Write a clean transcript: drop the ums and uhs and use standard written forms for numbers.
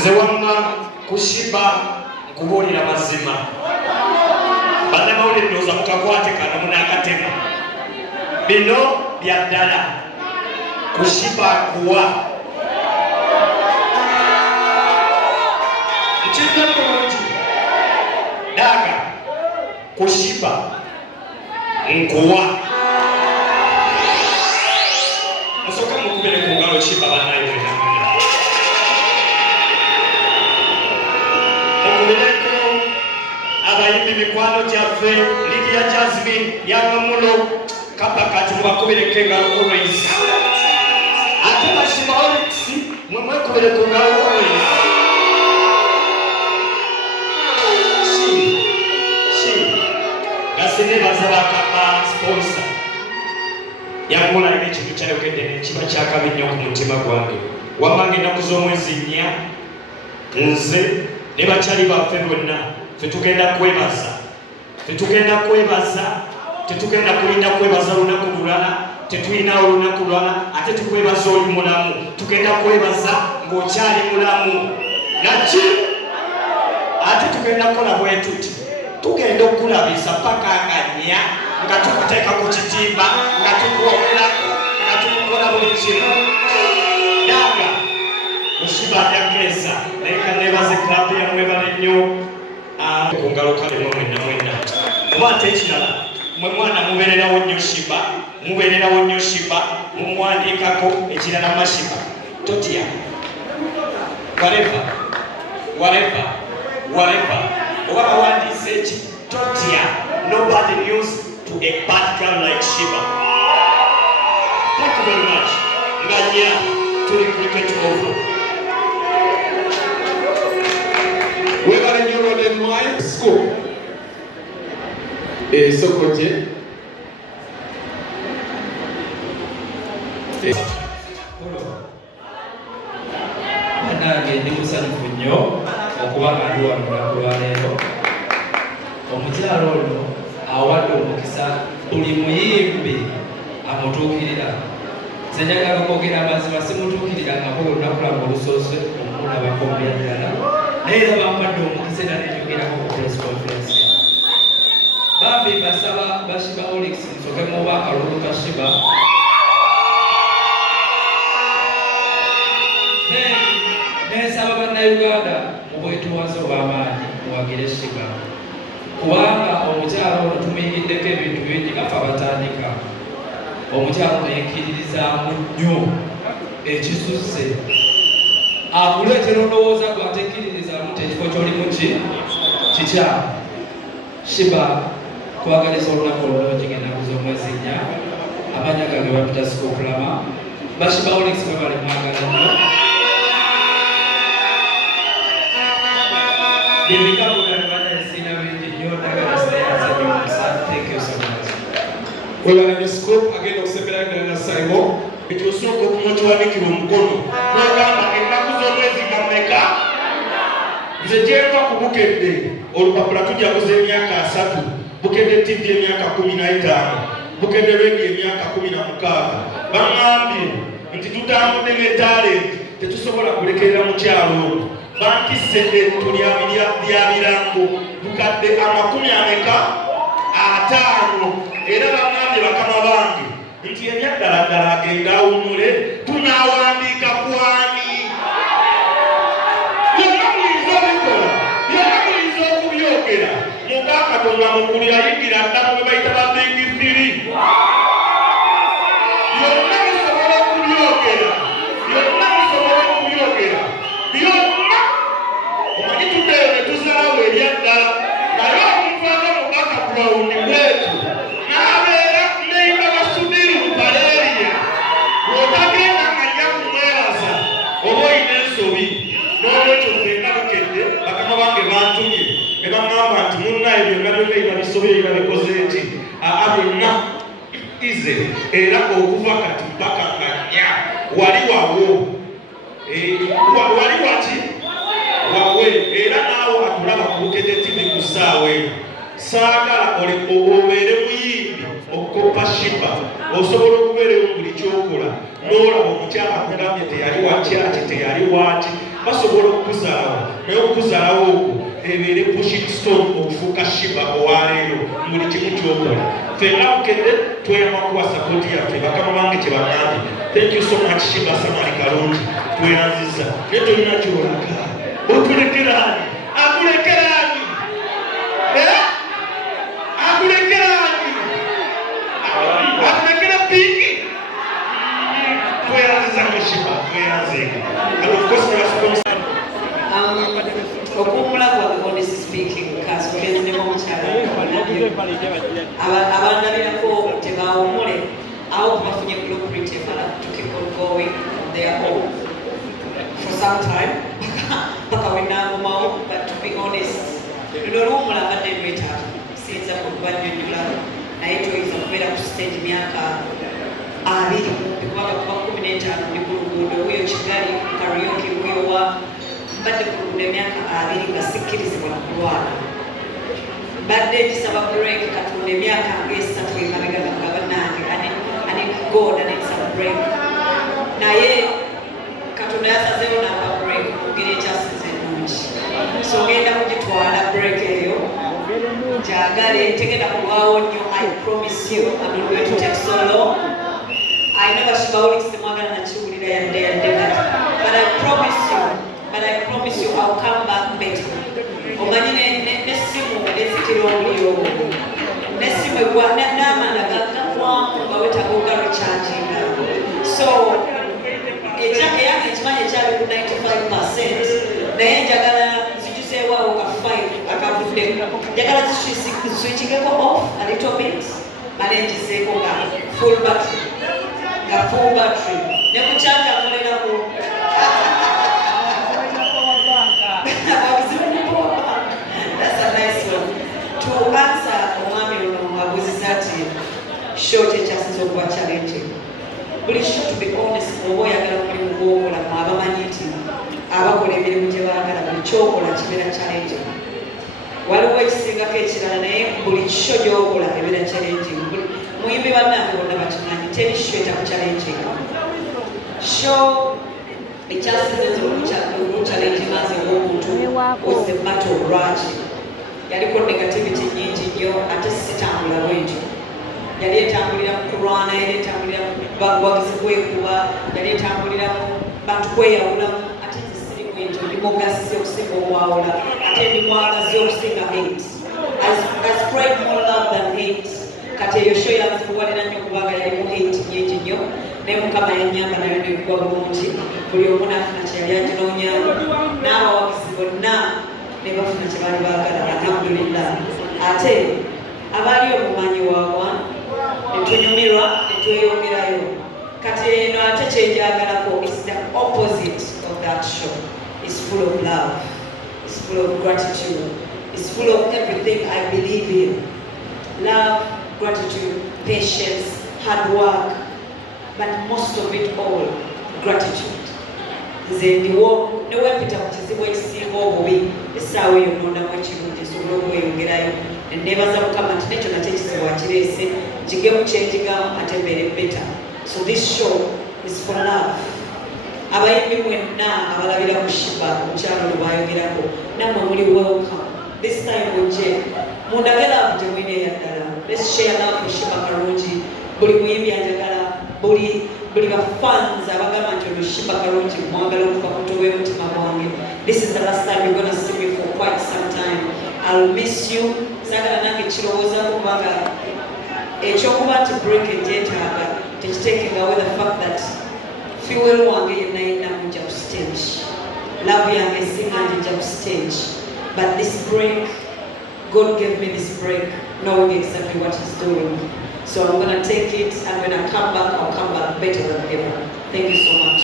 nze wamma kushiba nkubuulira mazima bannamawulire ndowooza mukakwate kano munaakatema bino bya ddala kushiba kuwa nkiridde bulungi daga kushiba nkuwa musoka mukubire ku ngalo shiba bannayo mukubireko abayimbi mikwano gyaffe Lydia Jasmine Yamamulo kapakati mubakubireko engalo always ate bashiba Onyx mwekubire ku ngalo always gasene bazabakapa sponsor yakula n'ekintu kyayogedde nekiba kyakabi nnyo ku mutima gwange wamange ennaku z'omwezi nnya nze ne bakyali baffe bonna fetugenda kwebaza tetugenda kulinda kwebaza lunaku lulala tetulinawo olunaku lulala ate tukwebaza oli mulamu tugenda kwebaza ng'okyali mulamu naki ate tugenda kukola bwe tuti tugenda okulabisa paka nganya nga tukuteeka ku kitimba nga tukwogerako nga tukukola buli kimu daga kushiba yakeesa naye kanebaze klabu yamwebale nnyo ku ngalo kale mwenna oba ate ekirala mwe mwana mubeererawo nnyo shiba mumwandiikako ekirala mashiba totya whatever oba bawandiise eki totya nobody news to a bad girl like Shiba. Thank you very much. Nganya tuli cricket over. We're going to roll in my school. Sokoje. Nange ndi musanyufu nnyo okuba ali wano lwa leero. Omukyalo ono awadde omukisa buli muyimbi amutuukirira. Nze njagala okwogera amazima simutuukirira ngako olunaku lwabwe olusoose okumulabako bya ddala naye era bampadde omukisa era nenjogerako ku press conference. Bambi basaba bashiba Onyx nsooke muba akalulu ka Shiba nesaba bannayuganda mu bwetuwaze obw'amaanyi muwagire Shiba kubanga omukyalo ono tumuyingiddeko ebintu bingi nga ffe abatandika omukyalo nekkiririzaamu nnyo ekisusse akuleetera olowooza gwe atekkiririzaamu tekifo kyolimu kikyamu. Shiba kwagaliza olunaku olulungi ng'ennaku z'omwezi nnya amanya gange bapita Sikokulama bashiba Onyx bwe bali mwagala nnyo We're scope again of seminary na Simon. It was so good much wanikira omukono n'ogamba ennaku z'omwezi gameka nze gyempa ku bukedde olupapula tujaguza emyaka 3 bukedde TV emyaka 15 bukedde radio emyaka 16 bangambye nti tutambudde ne talent tetusobola kulekerera mu kyalo ono bankisse ettu lya birango bukadde 50 era bangambye bakama bange nti ebyaddaladdala agenda awummule tunaawandiika kwani byonna muyinza obikola byonna muyinza okubyogera muka Katonda mukulu yayingira ddala bwe bayita ba Big 3 byonna musobola okubyogera byonna omanyi tuddeyo ne tuzalawo eryaddala naye omuntu aga mubaka Brown bwetu n'abeera neyinga basubiri mu paleeriya bw'otagenda nga nja kumwebaza oba oyina ensobi n'olwekyo fenna bukedde bakama bange bantumye ne baŋŋamba nti munnaye byonna byonna biba bisobye biba bikoze eki byonna ize era okuva kati mpaka nga nnya wali wawo wali waki wawe era naawe atulaba ku Bukedde TV ku ssaawa eno saagala obeere muyimbi okukoppa Shiba osobola okubeerayo buli kyokola n'olaba omukyala akugambye teyali wakyaki teyali waaki basobola okukuzaalawo naye okukuzaalawo okwo ebeere pushing stone okufuuka shiba owaleero buli kimu kyokola fenna bukedde tweyama kuwa sapooti yaffe bakama bange kye bagambye thank you so much shiba samali kalungi tweyanziza naye tolina kyolaga otulekeraani akulekeraani akulekeraani akulekera pingi tweyanziza mushiba tweyanzeeka and of course response okumula gwange honest speaking kasi ogendemu omukyala abanabirako tebawumule awo bafunye blueprint emala to keep on going on their own for some time paka wenagumawo but to be honest luno oluwumula mbadde lwetaavu siyinza kubanyonyola naye toyinza kubeera ku stage myaka 20 kubanga kuba 15 ndi ku luguudo wuyo kigali karioke wuyowa mbadde ku luguudo emyaka 20 nga sikkirizibwa kulwana mbadde kisaba break katonda emyaka ng'esatu emabega gagaba nange I need God I need some break naye katonda yasazeewo namba break mugere ekyasinze ennungi so ngenda kugitwala break eyo njagale tegenda kulwawo nnyo I promise you I'm not going to take so long I never shibawulikise mwagala nakiwulira yadde but I promise you I'll come back better omanyi nessimu ezikira omuliro nessimu n'amanda gakwamu nga wetaaga ogalo kyanjinga so eyange ekimanyi ekyali ku 95% naye njagala nzijuzeewawo ka 5 akavuddeko njagala ziswitchingeko off a little bit male ngizeeko nga full battery ne kukyanja nkolerako that's a nice one to answer omwami ono abuuziza ati short ekyasinza okuba challenging buli sho to be honest oba oyagala omulimu gwokola mwabamanyi nti abakola emirimu gye baagala buli kyokola kibeera challenging waliwo ekisingako ekirala naye buli kisho gyokola ebeera challenging muyimbi bannange bonna bakimanyi teri sho etakuchallenging sho ekyasinze okuchallenging as omuntu was the battle lwaki yaliko negativity nyingi nnyo ate sitambula bwentyo yali etambulira mu kulwana yali etambulira mu bawagizi kwekuba yali etambulira mu bantu kweyawulamu ate zisiri bwentyo ndi mugasisi okusinga obwawula ate ndi mwagazi okusinga hate I spread more love than hate kati eyo sho yanzibuwalira nnyo kubanga yalimu hate nyingi nnyo naye mukama yanyamba nayo nebigwa bulungi buli omu naafuna kyeyali aginoonya n'abawagizi bonna ne bafuna kye baali baagala alhamdulillah ate abaali omumanyi waabwa ne tunyumirwa ne tweyongerayo kati eno ate kyenjagalako is the opposite of that show. It's full of love, it's full of gratitude, it's full of everything I believe in. Love, gratitude, patience, hard work, but most of it all, gratitude. Nze newempita mu kizibu ekisinga obubi essaawa eyo nondamu ekirungi esobola okweyongerayo neneebaza mukama nti nekyo nakyo ekizibu akireese kigemu kyenjigamu ate mbeere beta. So this show is for love. Abayimbi mwenna abalabira ku shiba omukyalo lwe bayogerako nammwe muli welcome. This time mujje mundage love gye mwine eyaddala. Let's share love for Shiba Karungi. Buli muyimbi anjagala, buli bafans abagamba nti ono Shiba Karungi mwagala okuva ku muto w'omutima gwange. This is the last time you're gonna see me for quite some time. I'll miss you. Saagala nange kirowoozaako kubanga ekyokuba nti break enjeetaaga tekitaking away the fact that fuel wange yenna yenna mujja ku stage. Love yange singa njija ku stage. But this break, God gave me this break knowing exactly what He's doing. So I'm going to take it, and when I come back, I'll come back better than ever. Thank you so much.